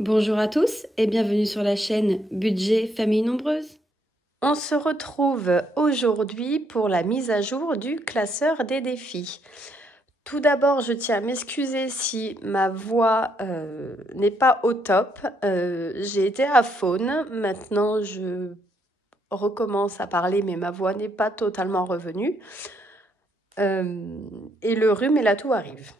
Bonjour à tous et bienvenue sur la chaîne Budget Famille Nombreuse. On se retrouve aujourd'hui pour la mise à jour du classeur des défis. Tout d'abord, je tiens à m'excuser si ma voix n'est pas au top. J'ai été à faune, maintenant je recommence à parler mais ma voix n'est pas totalement revenue. Et le rhume et la toux arrivent.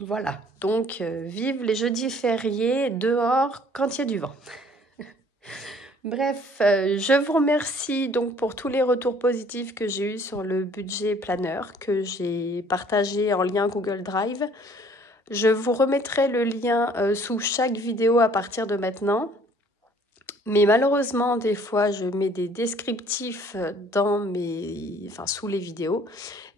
Voilà, donc vive les jeudis fériés dehors quand il y a du vent. Bref, je vous remercie donc pour tous les retours positifs que j'ai eus sur le budget planeur que j'ai partagé en lien Google Drive. Je vous remettrai le lien sous chaque vidéo à partir de maintenant. Mais malheureusement, des fois, je mets des descriptifs sous les vidéos.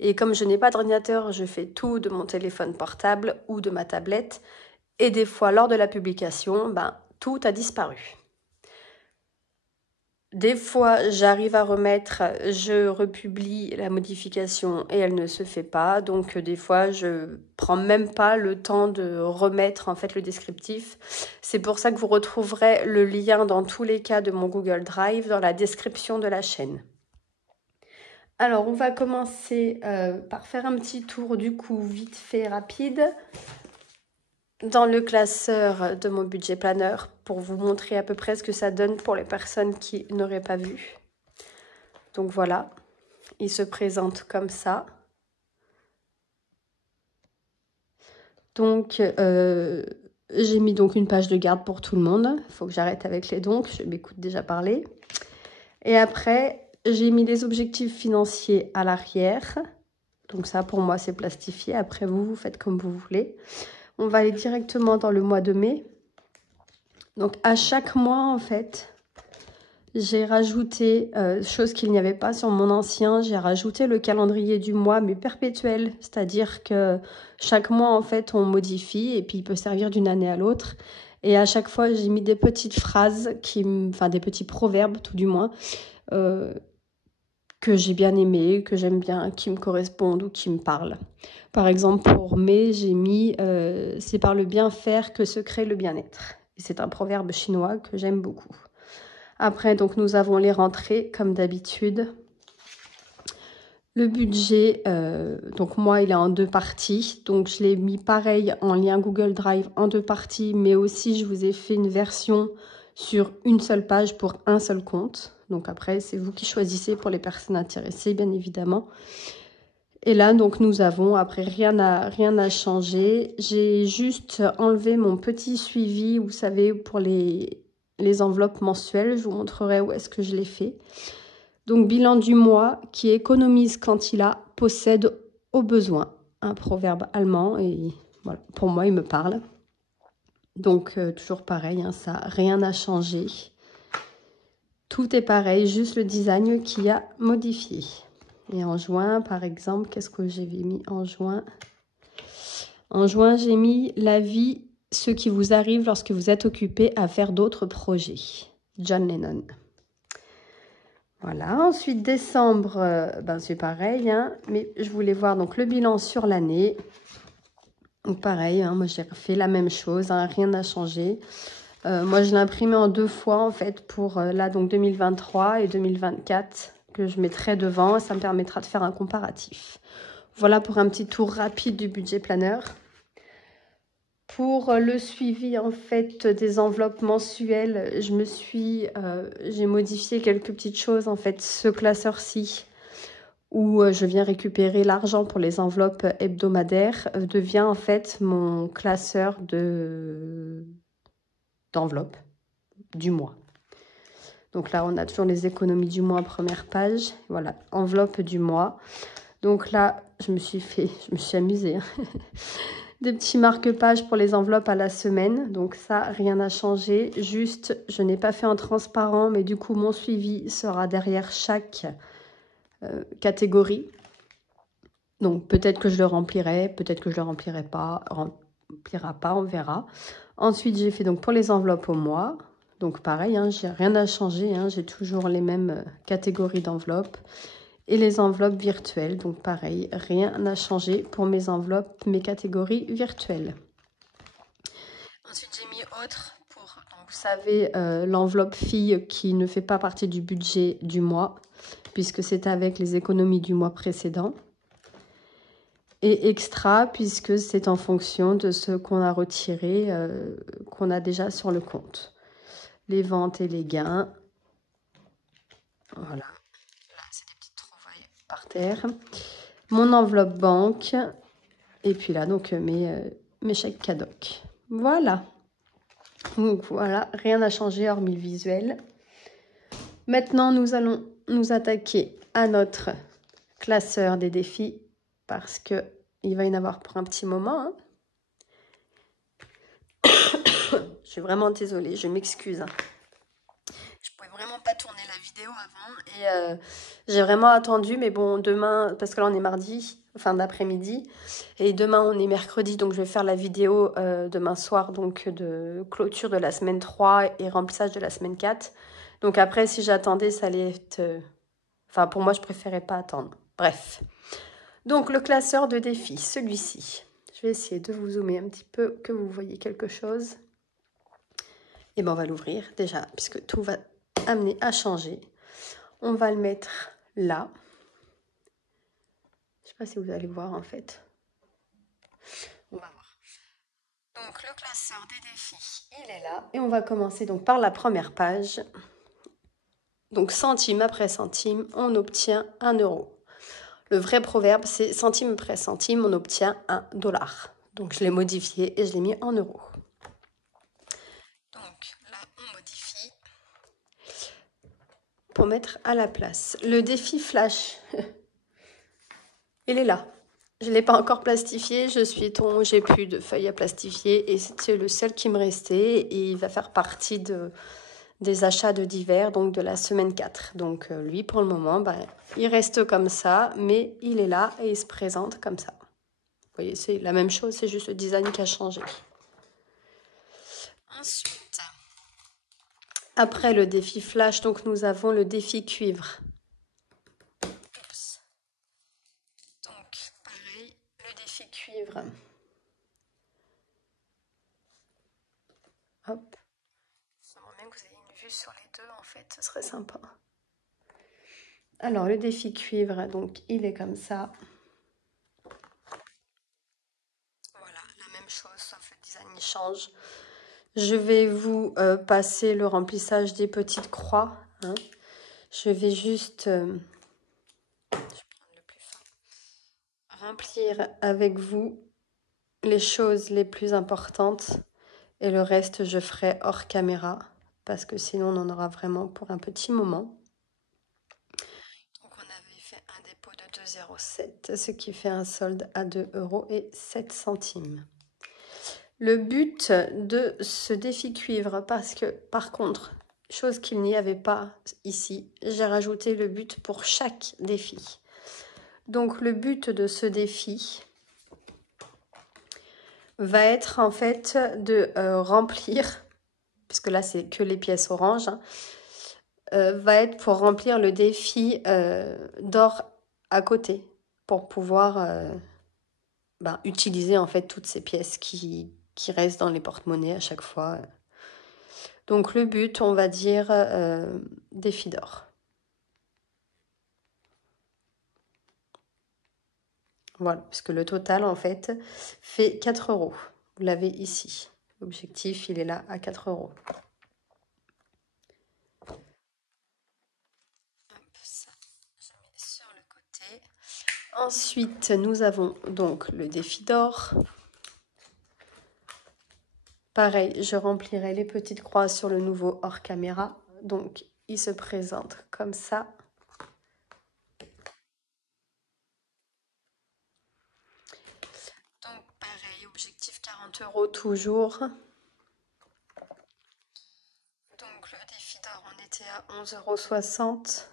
Et comme je n'ai pas d'ordinateur, je fais tout de mon téléphone portable ou de ma tablette. Et des fois, lors de la publication, tout a disparu. Des fois, j'arrive à remettre, je republie la modification et elle ne se fait pas. Donc, des fois, je prends même pas le temps de remettre en fait le descriptif. C'est pour ça que vous retrouverez le lien dans tous les cas de mon Google Drive dans la description de la chaîne. Alors, on va commencer par faire un petit tour du coup vite fait rapide dans le classeur de mon budget planeur pour vous montrer à peu près ce que ça donne pour les personnes qui n'auraient pas vu. Donc voilà, il se présente comme ça. Donc j'ai mis donc une page de garde pour tout le monde. Il faut que j'arrête avec les donc, je m'écoute déjà parler. Et après, j'ai mis les objectifs financiers à l'arrière. Donc ça, pour moi, c'est plastifié. Après, vous faites comme vous voulez. On va aller directement dans le mois de mai. Donc, à chaque mois, en fait, j'ai rajouté, chose qu'il n'y avait pas sur mon ancien, j'ai rajouté le calendrier du mois, mais perpétuel. C'est-à-dire que chaque mois, en fait, on modifie et puis il peut servir d'une année à l'autre. Et à chaque fois, j'ai mis des petites phrases, des petits proverbes, tout du moins, que j'ai bien aimé, que j'aime bien, qui me correspondent ou qui me parlent. Par exemple, pour mai, j'ai mis « C'est par le bien faire que se crée le bien-être ». C'est un proverbe chinois que j'aime beaucoup. Après, donc, nous avons les rentrées, comme d'habitude. Le budget, donc moi, il est en 2 parties. Donc, je l'ai mis pareil en lien Google Drive en 2 parties, mais aussi, je vous ai fait une version sur une seule page pour un seul compte. Donc après, c'est vous qui choisissez pour les personnes intéressées, bien évidemment. Et là, donc, nous avons, après, rien n'a changé. J'ai juste enlevé mon petit suivi, vous savez, pour les enveloppes mensuelles. Je vous montrerai où est-ce que je l'ai fait. Donc, bilan du mois, qui économise quand il a, possède au besoin. Un proverbe allemand, et voilà, pour moi, il me parle. Donc, toujours pareil, hein, ça, rien n'a changé. Tout est pareil, juste le design qui a modifié. Et en juin, par exemple, qu'est-ce que j'ai mis en juin? En juin, j'ai mis la vie, ce qui vous arrive lorsque vous êtes occupé à faire d'autres projets. John Lennon. Voilà, ensuite décembre, c'est pareil, hein, mais je voulais voir donc le bilan sur l'année. Donc pareil, hein, moi j'ai refait la même chose, hein, rien n'a changé. Moi je l'ai imprimé en 2 fois en fait pour là donc 2023 et 2024 que je mettrai devant. Ça me permettra de faire un comparatif. Voilà pour un petit tour rapide du budget planeur. Pour le suivi en fait des enveloppes mensuelles, j'ai modifié quelques petites choses en fait. Ce classeur-ci où je viens récupérer l'argent pour les enveloppes hebdomadaires devient en fait mon classeur d'enveloppes du mois. Donc là, on a toujours les économies du mois, première page. Voilà, enveloppe du mois. Donc là, je me suis amusée. Hein. Des petits marque-pages pour les enveloppes à la semaine. Donc ça, rien n'a changé. Juste, je n'ai pas fait en transparent, mais du coup, mon suivi sera derrière chaque catégorie. Donc peut-être que je le remplirai, peut-être que je le remplira pas, on verra. Ensuite, j'ai fait donc pour les enveloppes au mois. Donc pareil, hein, rien n'a changé, hein, j'ai toujours les mêmes catégories d'enveloppes. Et les enveloppes virtuelles, donc pareil, rien n'a changé pour mes enveloppes, mes catégories virtuelles. Ensuite, j'ai mis autre pour Donc, vous savez, l'enveloppe fille qui ne fait pas partie du budget du mois, puisque c'est avec les économies du mois précédent. Et extra, puisque c'est en fonction de ce qu'on a retiré, qu'on a déjà sur le compte. Les ventes et les gains. Voilà. Là, c'est des petites trouvailles par terre. Mon enveloppe banque. Et puis là, donc, mes chèques cadoc. Voilà. Donc voilà, rien n'a changé hormis le visuel. Maintenant, nous allons nous attaquer à notre classeur des défis parce que il va y en avoir pour un petit moment. Hein. Je suis vraiment désolée, je m'excuse. Hein. Je pouvais vraiment pas tourner la vidéo avant et j'ai vraiment attendu. Mais bon, demain, parce que là on est mardi, fin d'après-midi, et demain on est mercredi, donc je vais faire la vidéo demain soir, donc de clôture de la semaine 3 et remplissage de la semaine 4. Donc après, si j'attendais, ça allait être... Enfin, pour moi, je préférais pas attendre. Bref. Donc, le classeur de défis, celui-ci. Je vais essayer de vous zoomer un petit peu, que vous voyez quelque chose. Et bien, on va l'ouvrir déjà, puisque tout va amener à changer. On va le mettre là. Je ne sais pas si vous allez voir, en fait. On va voir. Donc, le classeur des défis, il est là. Et on va commencer donc par la première page. Donc, centime après centime, on obtient 1 €. Le vrai proverbe, c'est centime après centime, on obtient 1 $. Donc, je l'ai modifié et je l'ai mis en euros. Donc, là, on modifie pour mettre à la place. Le défi flash, il est là. Je ne l'ai pas encore plastifié, j'ai plus de feuilles à plastifier et c'était le seul qui me restait et il va faire partie des achats de divers, donc de la semaine 4. Donc lui, pour le moment, il reste comme ça, mais il est là et il se présente comme ça. Vous voyez, c'est la même chose, c'est juste le design qui a changé. Ensuite, après le défi flash, donc nous avons le défi cuivre. Oups. Donc, pareil, le défi cuivre. Hop. J'aimerais bien que vous ayez une vue sur les deux, en fait, ce serait sympa. Alors, le défi cuivre, donc, il est comme ça. Voilà, la même chose, sauf le design, il change. Je vais vous passer le remplissage des petites croix. Hein. Je vais juste je vais prendre le plus fin, remplir avec vous les choses les plus importantes. Et le reste, je ferai hors caméra. Parce que sinon, on en aura vraiment pour un petit moment. Donc, on avait fait un dépôt de 2,07 €, ce qui fait un solde à 2,07 €. Le but de ce défi cuivre, parce que par contre, chose qu'il n'y avait pas ici, j'ai rajouté le but pour chaque défi. Donc le but de ce défi va être en fait de remplir, puisque là c'est que les pièces oranges, hein, va être pour remplir le défi d'or à côté, pour pouvoir utiliser en fait toutes ces pièces qui restent dans les porte-monnaies à chaque fois. Donc le but, on va dire défi d'or. Voilà, puisque le total en fait fait 4 €. Vous l'avez ici. L'objectif, il est là à 4 €. Hop, ça, je mets sur le côté. Ensuite, nous avons donc le défi d'or. Pareil, je remplirai les petites croix sur le nouveau hors caméra. Donc, il se présente comme ça. Donc, pareil, objectif 40 € toujours. Donc, le défi d'or, on était à 11,60 €.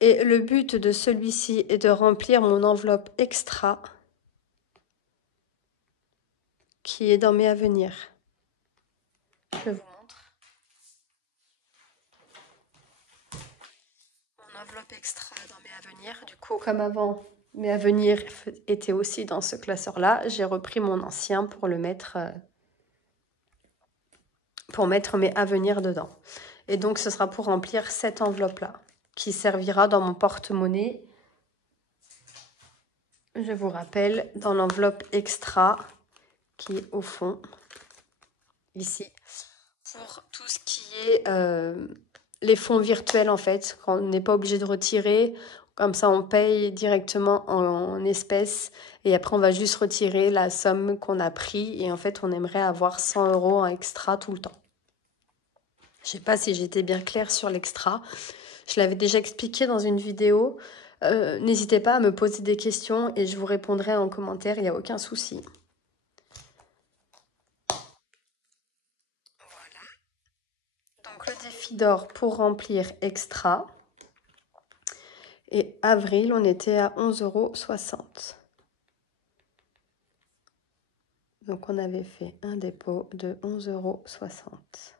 Et le but de celui-ci est de remplir mon enveloppe extra qui est dans mes à venir. Je vous montre. Mon enveloppe extra dans mes à venir. Du coup, comme avant, mes à venir étaient aussi dans ce classeur-là, j'ai repris mon ancien pour le mettre pour mettre mes à venir dedans. Et donc, ce sera pour remplir cette enveloppe-là, qui servira dans mon porte-monnaie. Je vous rappelle, dans l'enveloppe extra, qui est au fond, ici, pour tout ce qui est les fonds virtuels, en fait, quand on n'est pas obligé de retirer. Comme ça, on paye directement en espèces et après, on va juste retirer la somme qu'on a pris. Et en fait, on aimerait avoir 100 € en extra tout le temps. Je ne sais pas si j'étais bien claire sur l'extra. Je l'avais déjà expliqué dans une vidéo. N'hésitez pas à me poser des questions et je vous répondrai en commentaire, il n'y a aucun souci. Voilà. Donc le défi d'or pour remplir extra. Et avril, on était à 11,60 €. Donc on avait fait un dépôt de 11,60 €.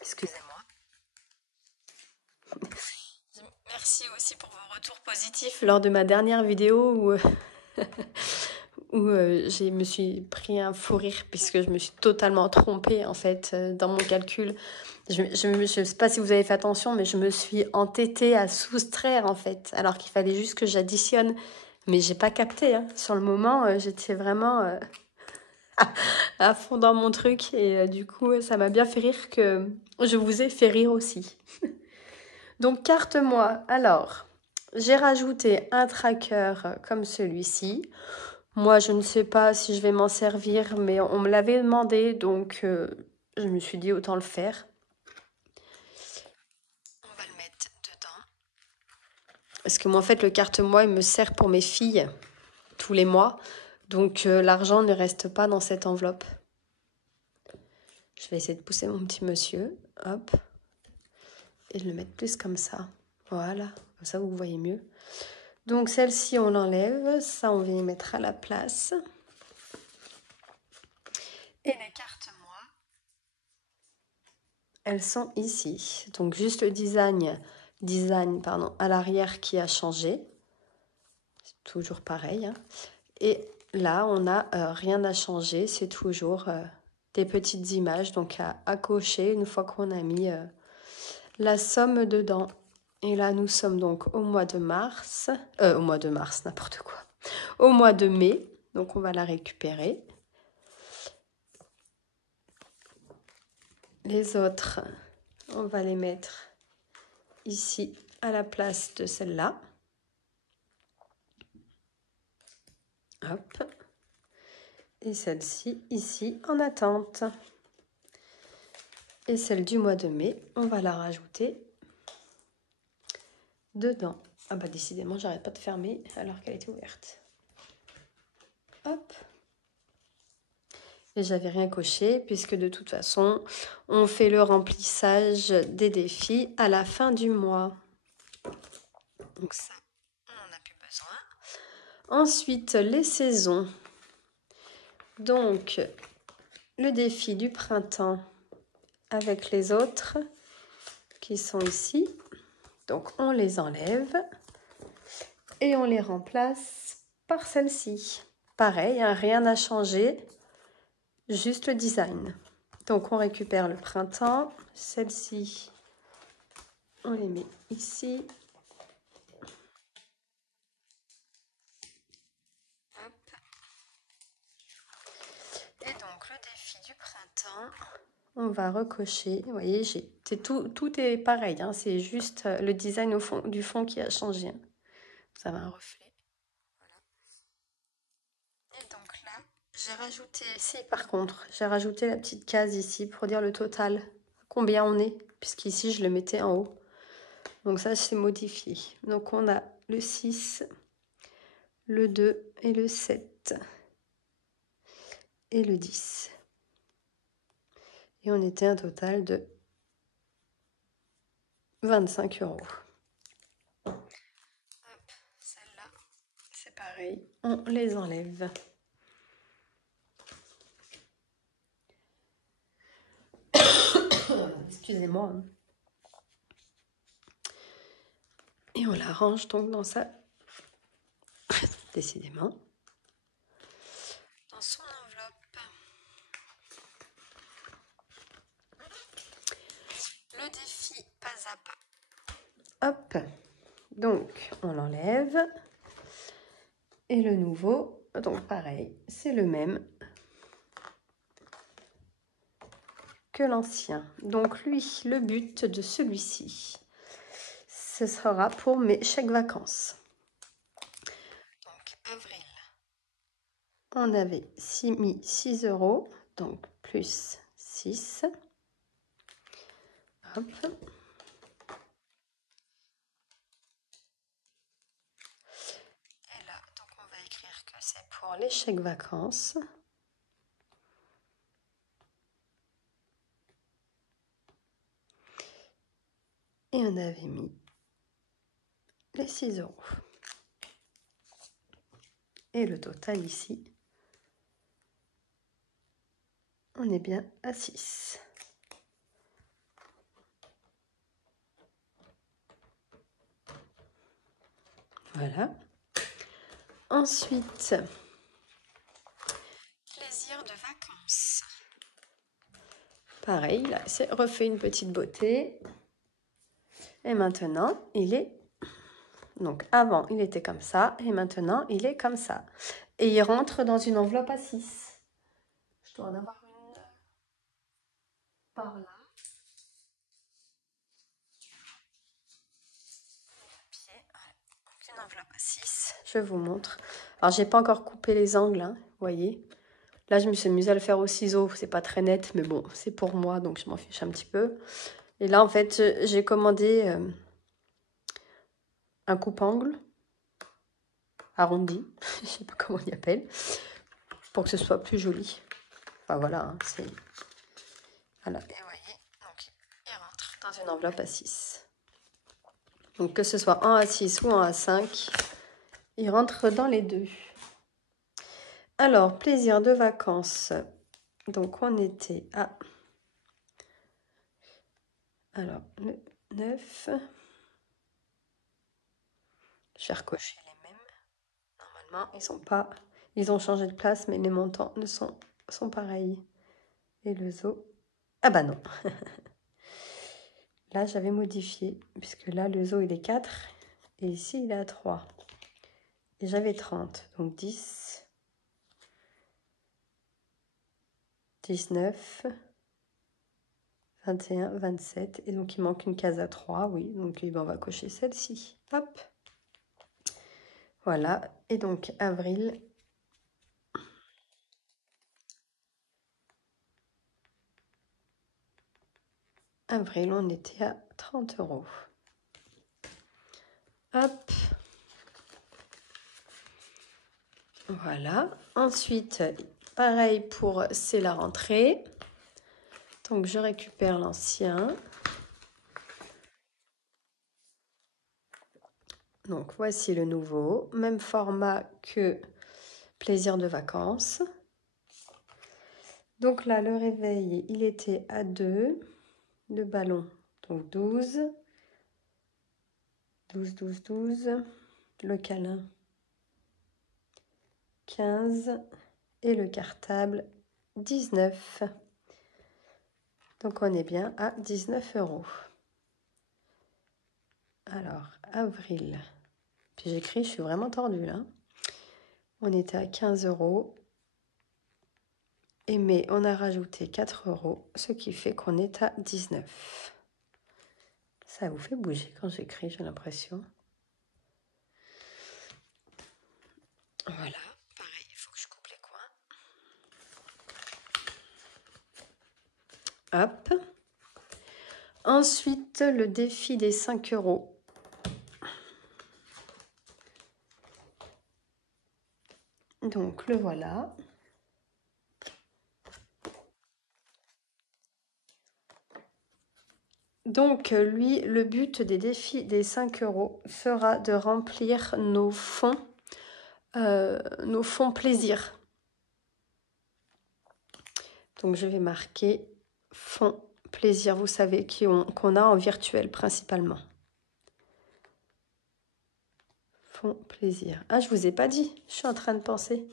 Excusez-moi. Merci aussi pour vos retours positifs lors de ma dernière vidéo où, je me suis pris un fou rire puisque je me suis totalement trompée en fait dans mon calcul. Je ne sais pas si vous avez fait attention, mais je me suis entêtée à soustraire en fait, alors qu'il fallait juste que j'additionne. Mais j'ai pas capté. Hein. Sur le moment, j'étais vraiment à fond dans mon truc et du coup, ça m'a bien fait rire que je vous ai fait rire aussi. Donc, carte-moi. Alors, j'ai rajouté un tracker comme celui-ci. Moi, je ne sais pas si je vais m'en servir, mais on me l'avait demandé, donc je me suis dit autant le faire. On va le mettre dedans. Parce que moi, en fait, le carte-moi, il me sert pour mes filles tous les mois. Donc, l'argent ne reste pas dans cette enveloppe. Je vais essayer de pousser mon petit monsieur. Hop. Et de le mettre plus comme ça. Voilà. Comme ça, vous voyez mieux. Donc, celle-ci, on l'enlève. Ça, on vient y mettre à la place. Et les cartes-moi, elles sont ici. Donc, juste le design à l'arrière qui a changé. C'est toujours pareil. Hein. Et là, on n'a rien à changer. C'est toujours des petites images donc à cocher une fois qu'on a mis la somme dedans. Et là, nous sommes donc au mois de mars. N'importe quoi. Au mois de mai. Donc, on va la récupérer. Les autres, on va les mettre ici à la place de celle-là. Hop. Et celle-ci ici en attente. Et celle du mois de mai, on va la rajouter dedans. Ah bah décidément, j'arrête pas de fermer alors qu'elle était ouverte. Hop. Et j'avais rien coché puisque de toute façon, on fait le remplissage des défis à la fin du mois. Donc ça, on n'en a plus besoin. Ensuite, les saisons. Donc, le défi du printemps avec les autres qui sont ici. Donc, on les enlève et on les remplace par celle-ci. Pareil, hein, rien n'a changé, juste le design. Donc, on récupère le printemps. Celle-ci, on les met ici. Hop. Et donc, le défi du printemps, on va recocher. Vous voyez, tout est pareil. Hein, c'est juste le design du fond qui a changé. Hein. Ça va un reflet. Voilà. Et donc là, j'ai rajouté ici, par contre, j'ai rajouté la petite case ici pour dire le total, combien on est, puisqu'ici, je le mettais en haut. Donc ça, c'est modifié. Donc on a le 6, le 2 et le 7 et le 10. Et on était un total de 25 €. Hop, celle-là, c'est pareil, on les enlève. Excusez-moi. Et on la range donc dans sa décidément. Dans son enveloppe, le défi pas à pas. Hop, donc on l'enlève. Et le nouveau, donc pareil, c'est le même que l'ancien. Donc lui, le but de celui-ci, ce sera pour mes chèques vacances. Donc avril, on avait mis 6 €, donc plus 6. Hop. Et là, donc on va écrire que c'est pour les chèques vacances. Et on avait mis les 6 €. Et le total ici, on est bien à 6. Voilà. Ensuite, plaisir de vacances. Pareil, là, c'est refait une petite beauté. Et maintenant, il est... Donc, avant, il était comme ça. Et maintenant, il est comme ça. Et il rentre dans une enveloppe à 6. Je dois en avoir une par là. Une enveloppe à 6. Je vous montre. Alors, j'ai pas encore coupé les angles, hein, vous voyez. Là, je me suis amusée à le faire au ciseau. C'est pas très net, mais bon, c'est pour moi, donc je m'en fiche un petit peu. Et là, en fait, j'ai commandé un coupe-angle arrondi, je sais pas comment on y appelle, pour que ce soit plus joli. Enfin voilà, hein, c'est... Voilà, et vous voyez, donc il rentre dans une enveloppe à 6. Donc que ce soit en A6 ou en A5, il rentre dans les deux. Alors, plaisir de vacances. Donc on était à... Alors, le 9. Je vais recocher les mêmes. Normalement, ils sont pas... Ils ont changé de place, mais les montants ne sont pareils. Et le zoo... Ah bah non. Là, j'avais modifié, puisque là, le zoo, il est 4, et ici, il est à 3. Et j'avais 30, donc 10, 19, 21, 27, et donc il manque une case à 3, oui, donc on va cocher celle-ci. Hop. Voilà, et donc avril. Avril, on était à 30 €. Hop. Voilà. Ensuite, pareil pour c'est la rentrée. Donc, je récupère l'ancien. Donc, voici le nouveau. Même format que plaisir de vacances. Donc là, le réveil, il était à 2. Le ballon, donc 12. 12, 12, 12. Le câlin, 15. Et le cartable, 19. Donc, on est bien à 19 €. Alors, avril. Puis j'écris, je suis vraiment tordue là. On était à 15 €. Mais on a rajouté 4 €, ce qui fait qu'on est à 19. Ça vous fait bouger quand j'écris, j'ai l'impression. Voilà, pareil, il faut que je coupe les coins. Hop. Ensuite, le défi des 5 €. Donc, le voilà. Donc, lui, le but des défis des 5 € sera de remplir nos fonds plaisir. Donc, je vais marquer fonds plaisir, vous savez, qu'on a en virtuel principalement. font plaisir. Ah, je vous ai pas dit, je suis en train de penser.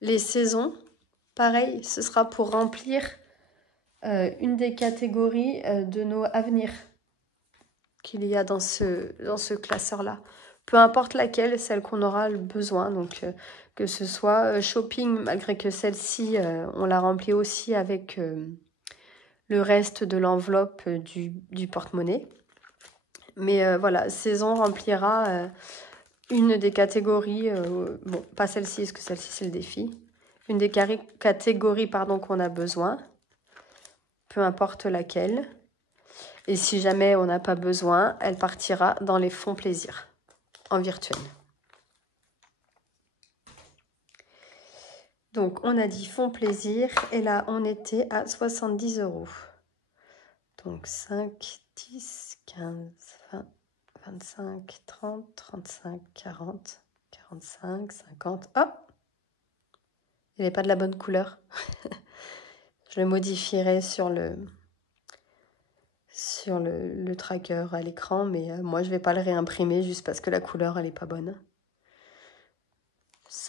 Les saisons, pareil, ce sera pour remplir une des catégories de nos avenirs qu'il y a dans ce classeur-là. Peu importe laquelle, celle qu'on aura le besoin. Donc, que ce soit shopping, malgré que celle-ci, on l'a remplie aussi avec le reste de l'enveloppe du porte-monnaie. Mais voilà, saison remplira une des catégories, bon, pas celle-ci, parce que celle-ci, c'est le défi. Une des catégories, pardon, qu'on a besoin, peu importe laquelle. Et si jamais on n'a pas besoin, elle partira dans les fonds plaisir, en virtuel. Donc, on a dit fonds plaisir, et là, on était à 70 €. Donc, 5, 10, 15, 20, 25, 30, 35, 40, 45, 50. Hop! Il n'est pas de la bonne couleur. Je le modifierai sur le tracker à l'écran, mais moi, je ne vais pas le réimprimer juste parce que la couleur, elle n'est pas bonne.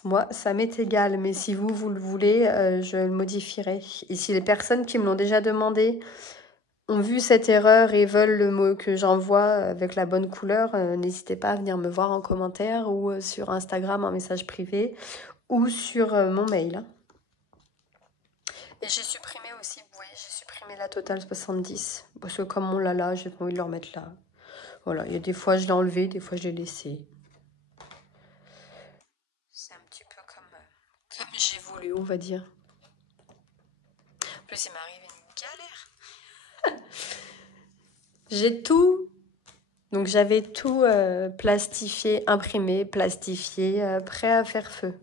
Moi, ça m'est égal, mais si vous le voulez, je le modifierai. Et si les personnes qui me l'ont déjà demandé ont vu cette erreur et veulent le mot que j'envoie avec la bonne couleur, n'hésitez pas à venir me voir en commentaire ou sur Instagram en message privé ou sur mon mail. Et j'ai supprimé aussi, vous voyez, j'ai supprimé la totale 70. Parce que comme on l'a là, j'ai pas envie de le remettre là. Voilà, il y a des fois je l'ai enlevé, des fois je l'ai laissé. C'est un petit peu comme j'ai voulu, on va dire. En plus, il m'est arrivé une galère. J'ai tout... Donc j'avais tout plastifié, imprimé, plastifié, prêt à faire feu.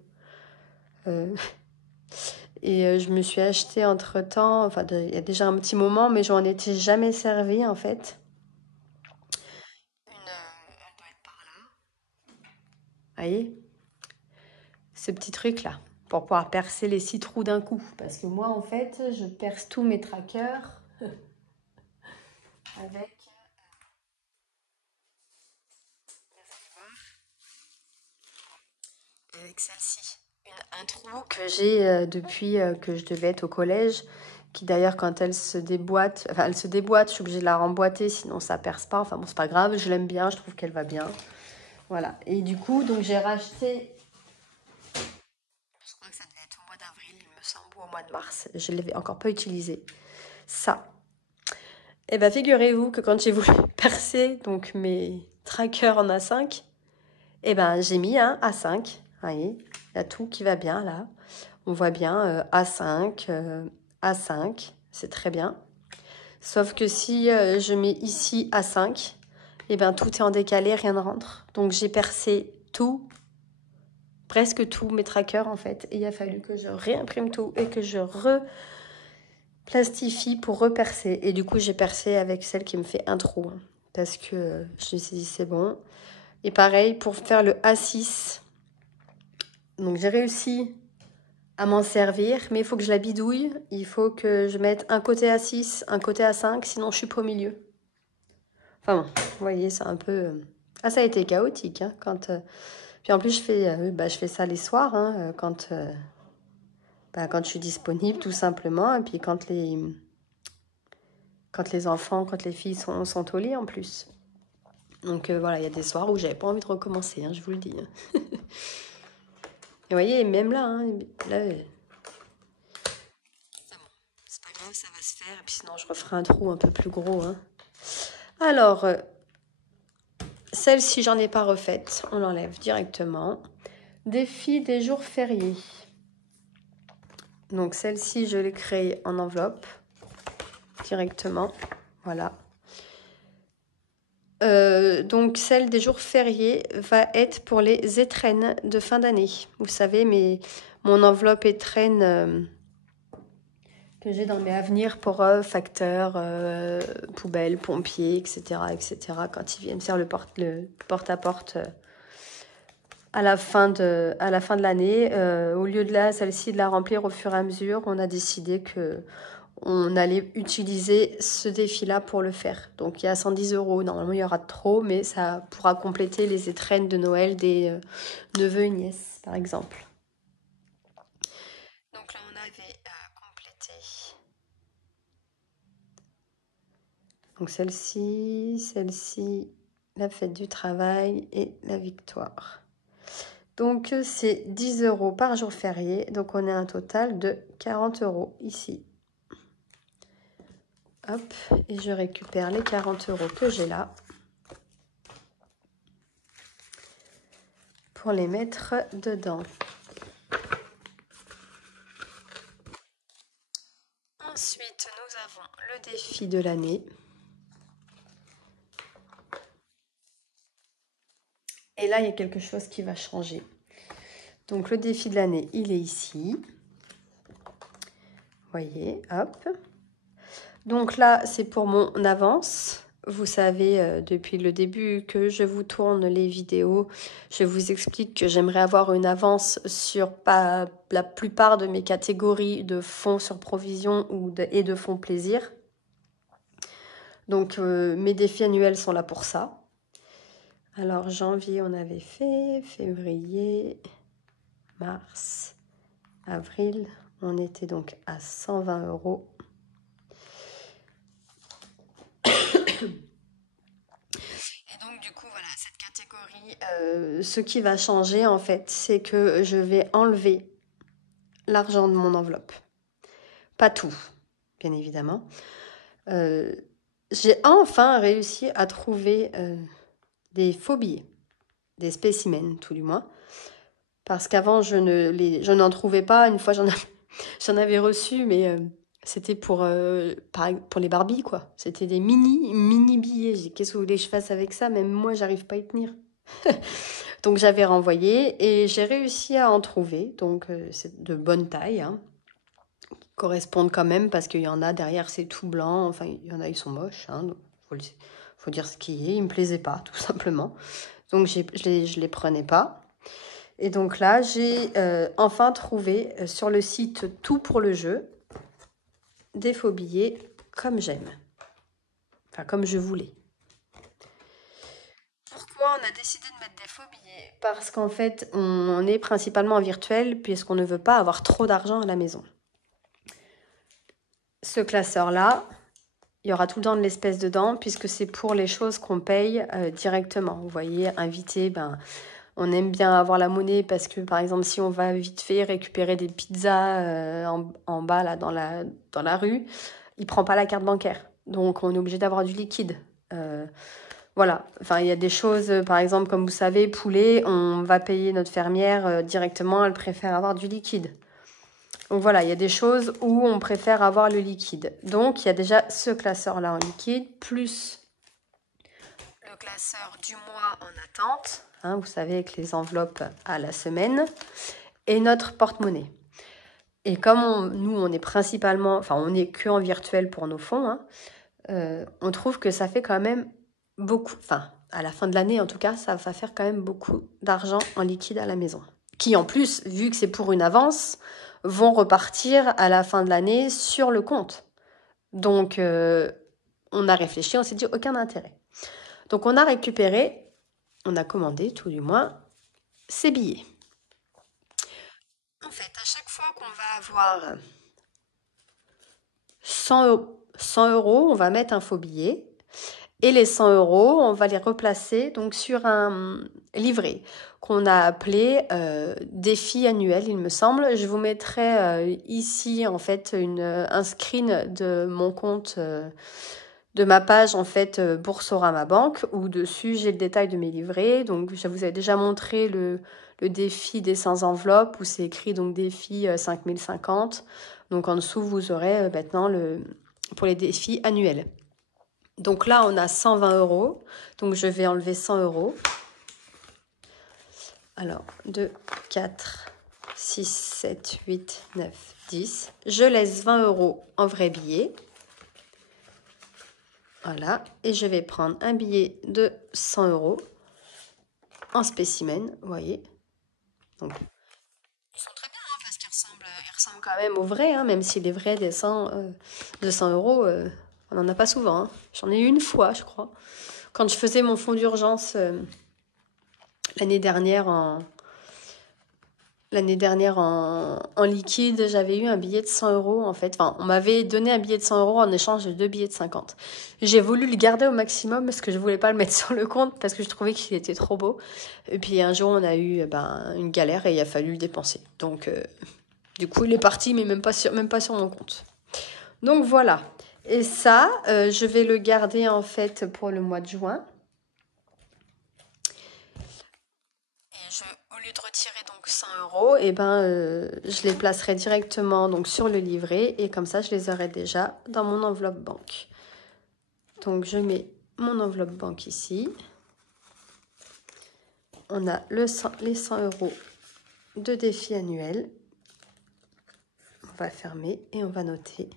Et je me suis acheté entre-temps, enfin il y a déjà un petit moment, mais j'en étais jamais servi en fait. Elle doit être par là. Vous voyez? Ce petit truc là, pour pouvoir percer les 6 trous d'un coup. Parce que moi en fait, je perce tous mes trackers avec celle-ci. Un trou que j'ai depuis que je devais être au collège, qui d'ailleurs quand elle se déboîte, enfin elle se déboîte, je suis obligée de la remboîter, sinon ça perce pas. Enfin bon, c'est pas grave, je l'aime bien, je trouve qu'elle va bien. Voilà. Et du coup, donc j'ai racheté, je crois que ça devait être au mois d'avril, il me semble, ou au mois de mars. Je ne l'avais encore pas utilisé. Ça. Et bien figurez-vous que quand j'ai voulu percer donc mes trackers en A5, et ben j'ai mis un A5. Vous voyez, il y a tout qui va bien là. On voit bien A5, A5, c'est très bien. Sauf que si je mets ici A5, et ben tout est en décalé, rien ne rentre. Donc j'ai percé tout, presque tous mes trackers en fait. Et il a fallu que je réimprime tout et que je replastifie pour repercer. Et du coup j'ai percé avec celle qui me fait un trou. Hein, parce que je me suis dit c'est bon. Et pareil pour faire le A6. Donc j'ai réussi à m'en servir, mais il faut que je la bidouille. Il faut que je mette un côté A6, un côté A5, sinon je suis pas au milieu. Enfin bon, vous voyez, c'est un peu... Ah, ça a été chaotique, hein, quand... Puis en plus, je fais ça les soirs, hein, quand je suis disponible, tout simplement. Et puis quand les enfants, quand les filles sont au lit, en plus. Donc voilà, il y a des soirs où j'avais pas envie de recommencer, hein, je vous le dis. Et vous voyez, même là, hein, là... C'est pas grave, ça va se faire. Et puis sinon, je referai un trou un peu plus gros. Hein. Alors, celle-ci, j'en ai pas refaite. On l'enlève directement. Défi des jours fériés. Donc, celle-ci, je l'ai créée en enveloppe. Directement. Voilà. Donc, celle des jours fériés va être pour les étrennes de fin d'année. Vous savez, mon enveloppe étrenne... que j'ai dans mes avenirs pour facteurs, poubelles, pompiers, etc., etc. Quand ils viennent faire le porte-à-porte à la fin de l'année. Au lieu de celle-ci de la remplir au fur et à mesure, on a décidé que on allait utiliser ce défi-là pour le faire. Donc il y a 110 €. Normalement, il y aura trop, mais ça pourra compléter les étrennes de Noël des neveux et nièces, par exemple. Donc là, on avait complété. Donc celle-ci, la fête du travail et la victoire. Donc c'est 10 € par jour férié. Donc on a un total de 40 € ici. Hop, et je récupère les 40 € que j'ai là pour les mettre dedans. Ensuite, nous avons le défi de l'année. Et là, il y a quelque chose qui va changer. Donc, le défi de l'année, il est ici. Vous voyez, hop. Donc là, c'est pour mon avance. Vous savez depuis le début que je vous tourne les vidéos. Je vous explique que j'aimerais avoir une avance sur la plupart de mes catégories de fonds sur provision et de fonds plaisir. Donc mes défis annuels sont là pour ça. Alors janvier, on avait fait, février, mars, avril, on était donc à 120 €. Et donc du coup, voilà, cette catégorie, ce qui va changer en fait, c'est que je vais enlever l'argent de mon enveloppe. Pas tout, bien évidemment. J'ai enfin réussi à trouver des faux billets, des spécimens tout du moins. Parce qu'avant, je n'en trouvais pas. Une fois, j'en avais reçu, mais c'était pour les Barbies, quoi. C'était des mini billets. J'ai dit, qu'est-ce que vous voulez que je fasse avec ça? Même moi, j'arrive pas à y tenir. Donc, j'avais renvoyé et j'ai réussi à en trouver. Donc, c'est de bonne taille, hein, qui correspondent quand même, parce qu'il y en a derrière, c'est tout blanc. Enfin, il y en a, ils sont moches. Hein, donc faut dire ce qui est. Ils me plaisaient pas, tout simplement. Donc, je les prenais pas. Et donc là, j'ai enfin trouvé sur le site Tout pour le jeu des faux billets comme j'aime. Enfin, comme je voulais. Pourquoi on a décidé de mettre des faux billets? Parce qu'en fait, on est principalement en virtuel puisqu'on ne veut pas avoir trop d'argent à la maison. Ce classeur-là, il y aura tout le temps de l'espèce dedans puisque c'est pour les choses qu'on paye directement. Vous voyez, invité, on aime bien avoir la monnaie parce que, par exemple, si on va vite fait récupérer des pizzas en bas, là, dans la rue, il ne prend pas la carte bancaire. Donc, on est obligé d'avoir du liquide. Voilà. Enfin, il y a des choses, par exemple, comme vous savez, poulet, on va payer notre fermière directement, elle préfère avoir du liquide. Donc, voilà, il y a des choses où on préfère avoir le liquide. Donc, il y a déjà ce classeur-là en liquide, plus le classeur du mois en attente. Hein, vous savez, avec les enveloppes à la semaine, et notre porte-monnaie. Et comme nous, on est principalement, enfin, on n'est que en virtuel pour nos fonds, hein, on trouve que ça fait quand même beaucoup, enfin, à la fin de l'année, en tout cas, ça va faire quand même beaucoup d'argent en liquide à la maison. Qui, en plus, vu que c'est pour une avance, vont repartir à la fin de l'année sur le compte. Donc, on a réfléchi, on s'est dit, aucun intérêt. Donc, on a récupéré, on a commandé, tout du moins, ces billets. En fait, à chaque fois qu'on va avoir 100 €, on va mettre un faux billet. Et les 100 €, on va les replacer donc sur un livret qu'on a appelé défi annuel, il me semble. Je vous mettrai ici, en fait, un screen de mon compte, de ma page, en fait, Boursorama Banque, où dessus, j'ai le détail de mes livrets. Donc, je vous avais déjà montré le défi des 100 enveloppes, où c'est écrit donc défi 5050. Donc, en dessous, vous aurez maintenant pour les défis annuels. Donc là, on a 120 €. Donc, je vais enlever 100 €. Alors, 2, 4, 6, 7, 8, 9, 10. Je laisse 20 € en vrai billet. Voilà. Et je vais prendre un billet de 100 € en spécimen, vous voyez. Donc, ils sont très bien, hein, parce qu'ils ressemblent quand même au vrai, hein, même si les vrais des 200 euros, on n'en a pas souvent. Hein. J'en ai eu une fois, je crois. Quand je faisais mon fonds d'urgence l'année dernière en liquide, j'avais eu un billet de 100 euros en fait. Enfin, on m'avait donné un billet de 100 euros en échange de 2 billets de 50. J'ai voulu le garder au maximum parce que je voulais pas le mettre sur le compte parce que je trouvais qu'il était trop beau. Et puis un jour, on a eu une galère et il a fallu le dépenser. Donc, du coup, il est parti, mais même pas sur mon compte. Donc voilà. Et ça, je vais le garder en fait pour le mois de juin. Au lieu de retirer donc 100 euros, je les placerai directement donc sur le livret et comme ça, je les aurai déjà dans mon enveloppe banque. Donc, je mets mon enveloppe banque ici. On a les 100 euros de défi annuel. On va fermer et on va noter.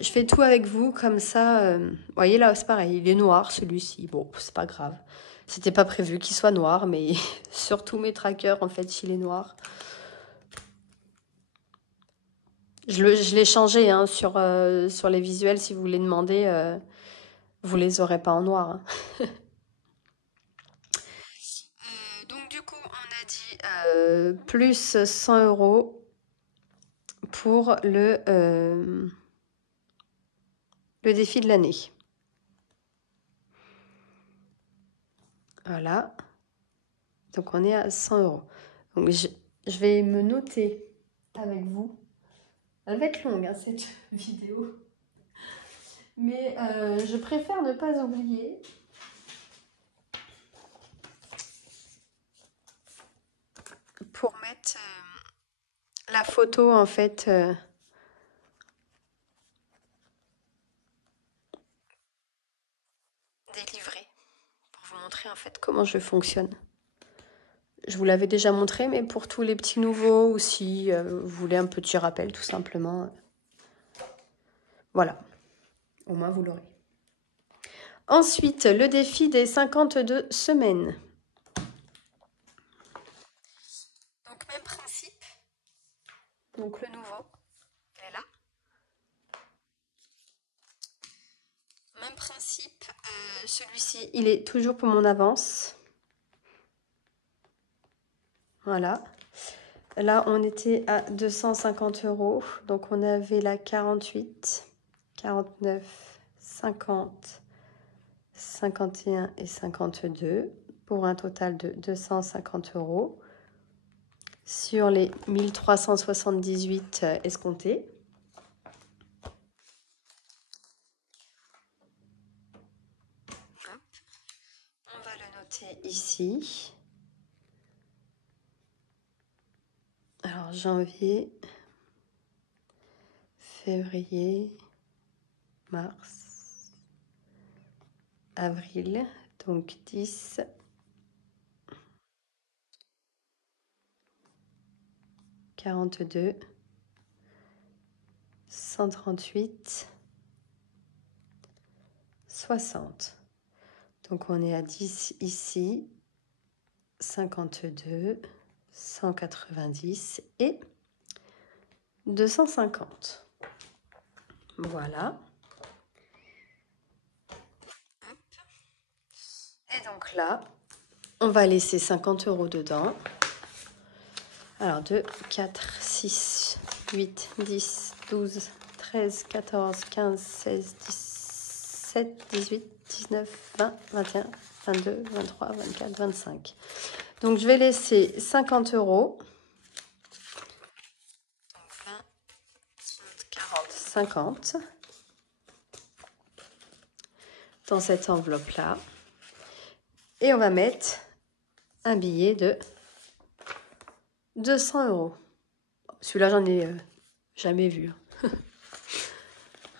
Je fais tout avec vous comme ça. Vous voyez là, c'est pareil, il est noir celui-ci. Bon, c'est pas grave. C'était pas prévu qu'il soit noir, mais sur tous mes trackers, en fait, il est noir. Je l'ai changé hein, sur les visuels, si vous les demandez. Vous les aurez pas en noir. Hein. Donc du coup, on a dit plus 100 euros pour le défi de l'année. Voilà. Donc on est à 100 euros. Donc je vais me noter avec vous. Elle va être longue hein, cette vidéo. Mais je préfère ne pas oublier. Pour mettre la photo en fait des livrets. Pour vous montrer en fait comment je fonctionne. Je vous l'avais déjà montré, mais pour tous les petits nouveaux ou si vous voulez un petit rappel tout simplement. Voilà, au moins vous l'aurez. Ensuite, le défi des 52 semaines. Donc même principe. Donc le nouveau, il est là. Même principe, celui-ci, il est toujours pour mon avance. Voilà. Là, on était à 250 euros. Donc, on avait la 48, 49, 50, 51 et 52 pour un total de 250 euros sur les 1378 escomptés. Hop. On va le noter ici. Alors, janvier, février, mars, avril, donc 10, 42, 138, 60. Donc, on est à 10 ici, 52, 190 et 250. Voilà. Hop. Et donc là, on va laisser 50 euros dedans. Alors 2, 4, 6, 8, 10, 12, 13, 14, 15, 16, 17, 18, 19, 20, 21, 22, 23, 24, 25. Donc je vais laisser 50 euros. 20, 30, 40, 50 dans cette enveloppe-là. Et on va mettre un billet de 200 euros. Celui-là, j'en ai jamais vu.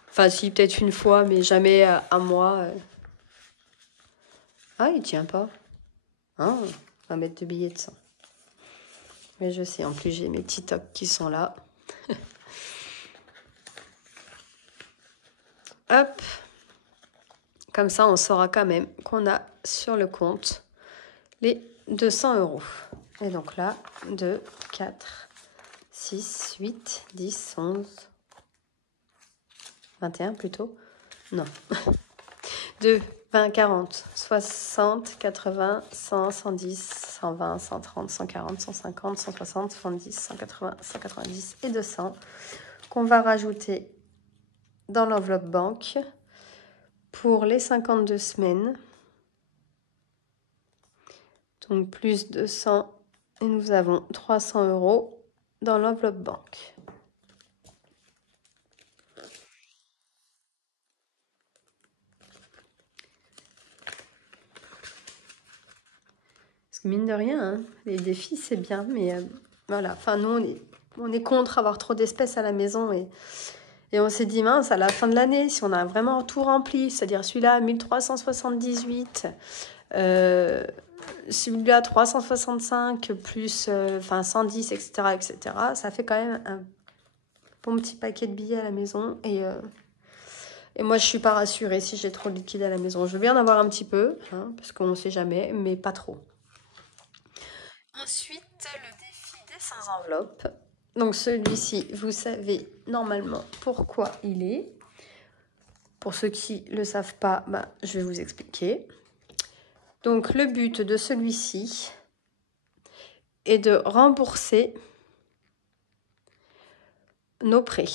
Enfin, si, peut-être une fois, mais jamais à moi. Ah, il tient pas. Ah, on va mettre 2 billets de 100. Mais je sais, en plus, j'ai mes petits tocs qui sont là. Hop. Comme ça, on saura quand même qu'on a sur le compte les 200 euros. Et donc là, 2, 4, 6, 8, 10, 11, 21 plutôt. Non. 2, 20, 40, 60, 80, 100, 110, 120, 130, 140, 150, 160, 170, 180, 190 et 200 qu'on va rajouter dans l'enveloppe banque pour les 52 semaines. Donc plus 200 et nous avons 300 € dans l'enveloppe banque. Parce que mine de rien, hein, les défis c'est bien, mais voilà. Enfin nous on est contre avoir trop d'espèces à la maison et on s'est dit mince à la fin de l'année si on a vraiment tout rempli, c'est-à-dire celui-là 1378. Celui-là 365 plus 110 etc., ça fait quand même un bon petit paquet de billets à la maison et moi je suis pas rassurée si j'ai trop de liquide à la maison. Je veux bien en avoir un petit peu hein, parce qu'on ne sait jamais, mais pas trop. Ensuite le défi des 5 enveloppes. Donc celui-ci vous savez normalement pourquoi il est. Pour ceux qui ne le savent pas, je vais vous expliquer. Donc le but de celui-ci est de rembourser nos prêts.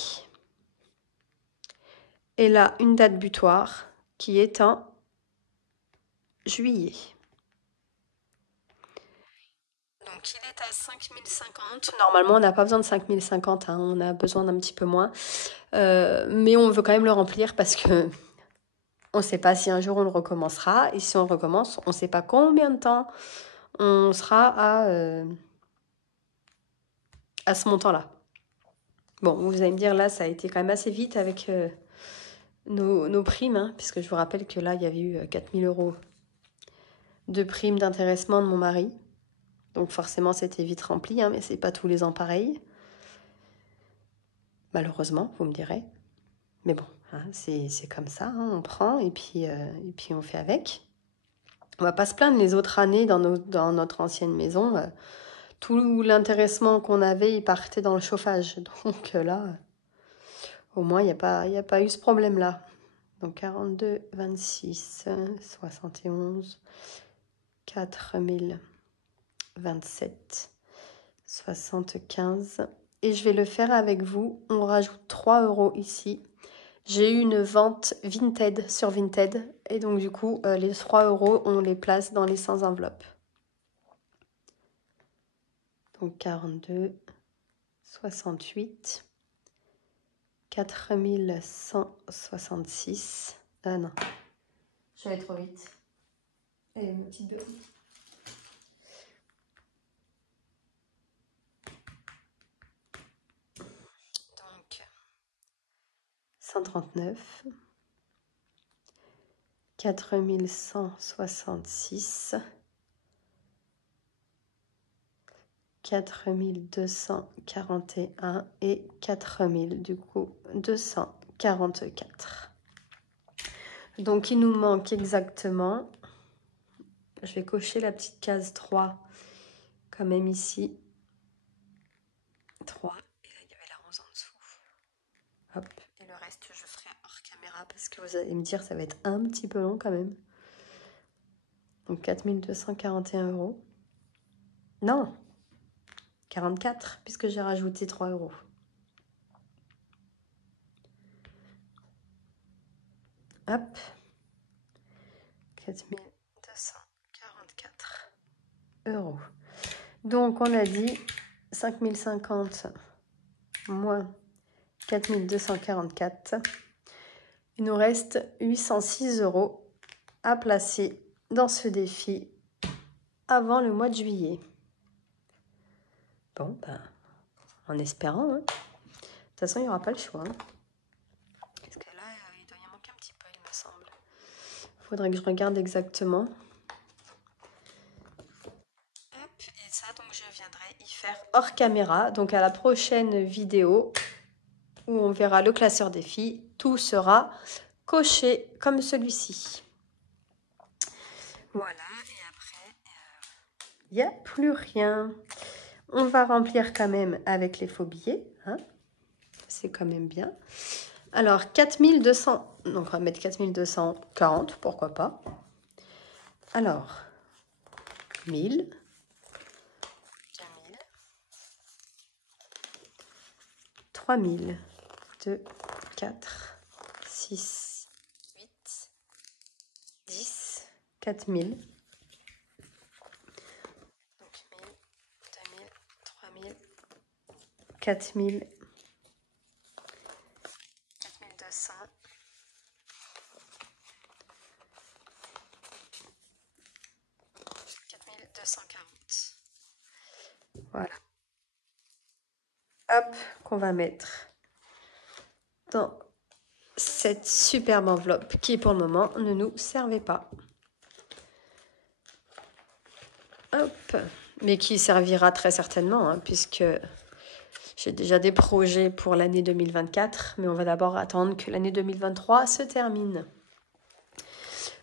Et là, une date butoir qui est en juillet. Donc il est à 5050. Normalement, on n'a pas besoin de 5050, hein, on a besoin d'un petit peu moins. Mais on veut quand même le remplir parce que on ne sait pas si un jour on le recommencera. Et si on recommence, on ne sait pas combien de temps on sera à ce montant-là. Bon, vous allez me dire, là, ça a été quand même assez vite avec nos primes, hein, puisque je vous rappelle que là, il y avait eu 4000 € de primes d'intéressement de mon mari. Donc forcément, c'était vite rempli, hein, mais c'est pas tous les ans pareil. Malheureusement, vous me direz. Mais bon, hein, c'est comme ça, hein, on prend et puis on fait avec. On va pas se plaindre les autres années dans notre ancienne maison. Tout l'intéressement qu'on avait, il partait dans le chauffage. Donc là, au moins, il n'y a pas eu ce problème-là. Donc 42, 26, 71, 4027, 75. Et je vais le faire avec vous. On rajoute 3 € ici. J'ai eu une vente Vinted sur Vinted. Et donc du coup, les 3 €, on les place dans les 100 enveloppes. Donc 42, 68, 4166. Ah non, je vais aller trop vite. Et ma petite 2. Donc 139, 4166, 4241 et 4000, du coup 244. Donc il nous manque exactement, je vais cocher la petite case 3 quand même ici, 3, et là il y avait la 11 en dessous. Hop, et le reste je ferai hors caméra parce que vous allez me dire ça va être un petit peu long quand même. Donc 4241 €. Non, 44 puisque j'ai rajouté 3 €. Hop, 4244 €. Donc on a dit 5050 moins 4244. Il nous reste 806 € à placer dans ce défi avant le mois de juillet. Bon, en espérant. Hein. De toute façon, il n'y aura pas le choix. Hein. Parce que là, il doit y en manquer un petit peu, il me semble. Il faudrait que je regarde exactement. Hop, et ça, donc je viendrai y faire hors caméra. Donc à la prochaine vidéo où on verra le classeur défi, tout sera coché comme celui-ci. Voilà, et après, il n'y a plus rien. on va remplir quand même avec les faux billets. Hein. C'est quand même bien. Alors, 4200. Donc, on va mettre 4240, pourquoi pas. Alors, 1000. 2000. 3000. 2, 4, 6, 8, 10, 4000. Donc 1000, 2000, 3000, 4000, 4200, 4240. Voilà. Hop, qu'on va mettre dans cette superbe enveloppe qui pour le moment ne nous servait pas. Hop, mais qui servira très certainement hein, puisque j'ai déjà des projets pour l'année 2024, mais on va d'abord attendre que l'année 2023 se termine.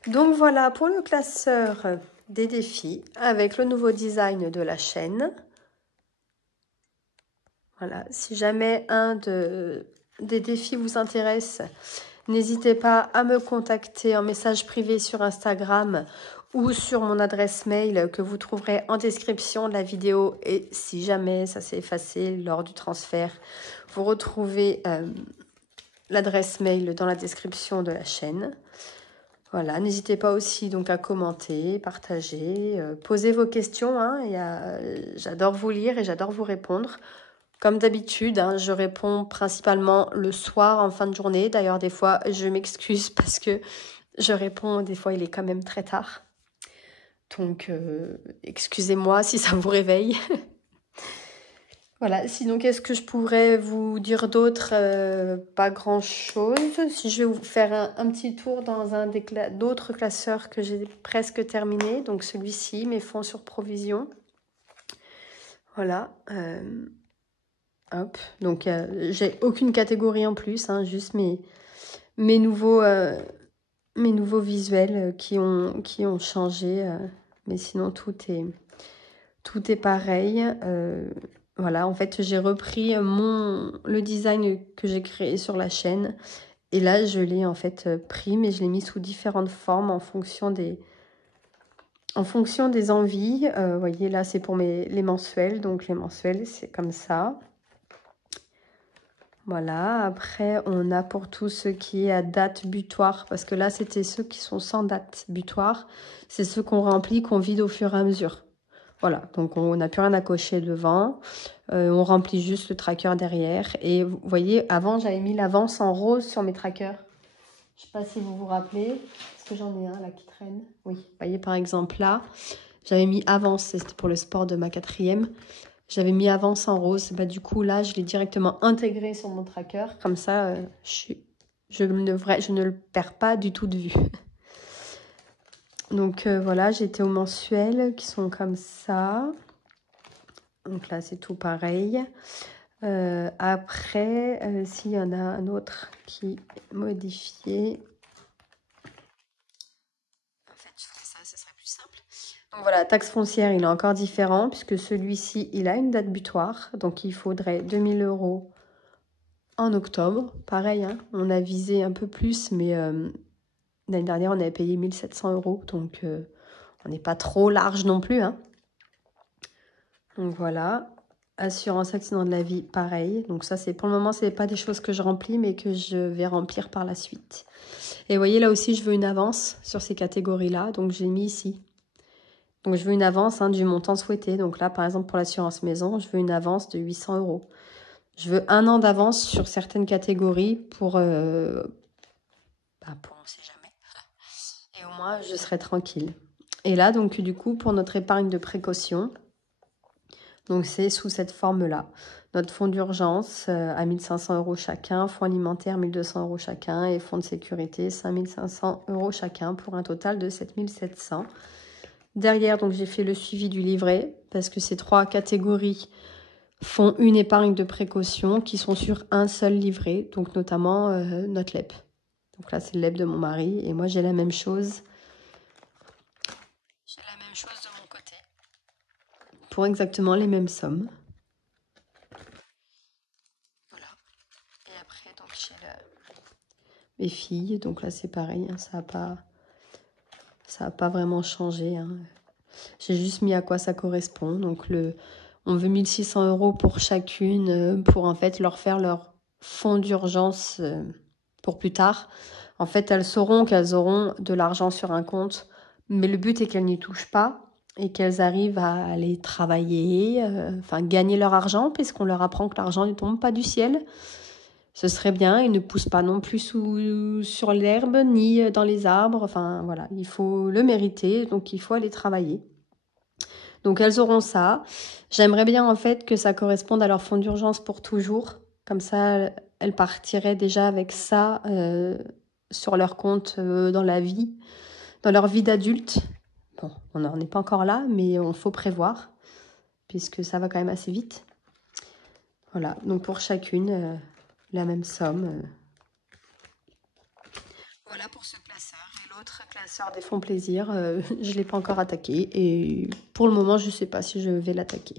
Donc voilà pour le classeur des défis avec le nouveau design de la chaîne. Voilà, si jamais un des défis vous intéresse, n'hésitez pas à me contacter en message privé sur Instagram ou sur mon adresse mail que vous trouverez en description de la vidéo. Et si jamais ça s'est effacé lors du transfert, vous retrouvez l'adresse mail dans la description de la chaîne. Voilà, n'hésitez pas aussi donc à commenter, partager, poser vos questions. Hein, j'adore vous lire et j'adore vous répondre. Comme d'habitude, hein, je réponds principalement le soir en fin de journée. D'ailleurs, des fois, je m'excuse parce que je réponds, des fois, il est quand même très tard. Donc, excusez-moi si ça vous réveille. Voilà, sinon, qu'est-ce que je pourrais vous dire d'autre? Pas grand-chose. Si je vais vous faire un petit tour dans d'autres classeurs que j'ai presque terminé. Donc, celui-ci, mes fonds sur provision. Voilà. Hop, donc j'ai aucune catégorie en plus, hein, juste mes nouveaux visuels qui ont changé, mais sinon tout est pareil. Voilà, en fait j'ai repris le design que j'ai créé sur la chaîne et là je l'ai en fait pris, mais je l'ai mis sous différentes formes en fonction des envies. Vous voyez là c'est pour les mensuels, donc les mensuels c'est comme ça. Voilà, après on a pour tout ce qui est à date butoir, parce que là c'était ceux qui sont sans date butoir, c'est ceux qu'on remplit, qu'on vide au fur et à mesure. Voilà, donc on n'a plus rien à cocher devant, on remplit juste le tracker derrière. Et vous voyez, avant j'avais mis l'avance en rose sur mes trackers. Je ne sais pas si vous vous rappelez, est-ce que j'en ai un là qui traîne? Oui, vous voyez par exemple là, j'avais mis avance, c'était pour le sport de ma 4e. J'avais mis avance en rose. Bah, du coup, là, je l'ai directement intégré sur mon tracker. Comme ça, je ne le perds pas du tout de vue. Donc, voilà, j'étais aux mensuels qui sont comme ça. Donc là, c'est tout pareil. Après, s'il y en a un autre qui est modifié. En fait, je ferais ça, ce serait plus simple. Donc voilà, taxe foncière, il est encore différent puisque celui-ci, il a une date butoir. Donc, il faudrait 2000 € en octobre. Pareil, hein, on a visé un peu plus, mais l'année dernière, on avait payé 1700 €. Donc, on n'est pas trop large non plus. Hein. Donc, voilà. Assurance accident de la vie, pareil. Donc, ça, c'est pour le moment, ce n'est pas des choses que je remplis, mais que je vais remplir par la suite. Et vous voyez, là aussi, je veux une avance sur ces catégories-là. Donc, j'ai mis ici. Donc, je veux une avance du montant souhaité. Donc là, par exemple, pour l'assurance maison, je veux une avance de 800 €. Je veux 1 an d'avance sur certaines catégories pour on ne sait jamais. Et au moins, je serai tranquille. Et là, donc, du coup, pour notre épargne de précaution, donc c'est sous cette forme-là. Notre fonds d'urgence à 1500 € chacun, fonds alimentaire 1200 € chacun et fonds de sécurité 5500 € chacun pour un total de 7700. Derrière, donc j'ai fait le suivi du livret parce que ces 3 catégories font une épargne de précaution qui sont sur un seul livret, donc notamment notre LEP. Donc là, c'est le LEP de mon mari et moi, j'ai la même chose. J'ai la même chose de mon côté pour exactement les mêmes sommes. mes filles. Donc là, c'est pareil, hein, ça a pas vraiment changé. Hein. J'ai juste mis à quoi ça correspond. Donc, on veut 1600 € pour chacune pour en fait leur faire leur fonds d'urgence pour plus tard. En fait, elles sauront qu'elles auront de l'argent sur un compte, mais le but est qu'elles n'y touchent pas et qu'elles arrivent à aller travailler, enfin gagner leur argent, puisqu'on leur apprend que l'argent ne tombe pas du ciel. Ce serait bien, il ne pousse pas non plus sur l'herbe ni dans les arbres. Enfin voilà, il faut le mériter, donc il faut aller travailler. Donc elles auront ça. J'aimerais bien en fait que ça corresponde à leur fonds d'urgence pour toujours. Comme ça, elles partiraient déjà avec ça sur leur compte dans la vie, dans leur vie d'adulte. Bon, on n'en est pas encore là, mais il faut prévoir, puisque ça va quand même assez vite. Voilà, donc pour chacune, la même somme. Voilà pour ce classeur. Et l'autre classeur des fonds plaisir, je ne l'ai pas encore attaqué. Et pour le moment, je ne sais pas si je vais l'attaquer.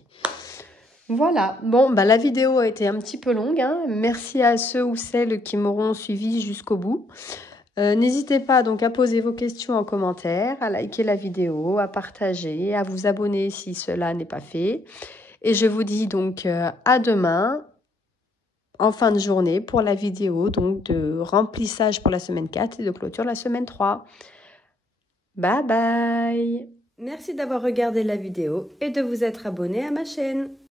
Voilà, bon, bah, la vidéo a été un petit peu longue. Hein. Merci à ceux ou celles qui m'auront suivi jusqu'au bout. N'hésitez pas donc à poser vos questions en commentaire, à liker la vidéo, à partager, à vous abonner si cela n'est pas fait. Et je vous dis donc à demain, en fin de journée, pour la vidéo donc de remplissage pour la semaine 4 et de clôture la semaine 3. Bye bye! Merci d'avoir regardé la vidéo et de vous être abonné à ma chaîne.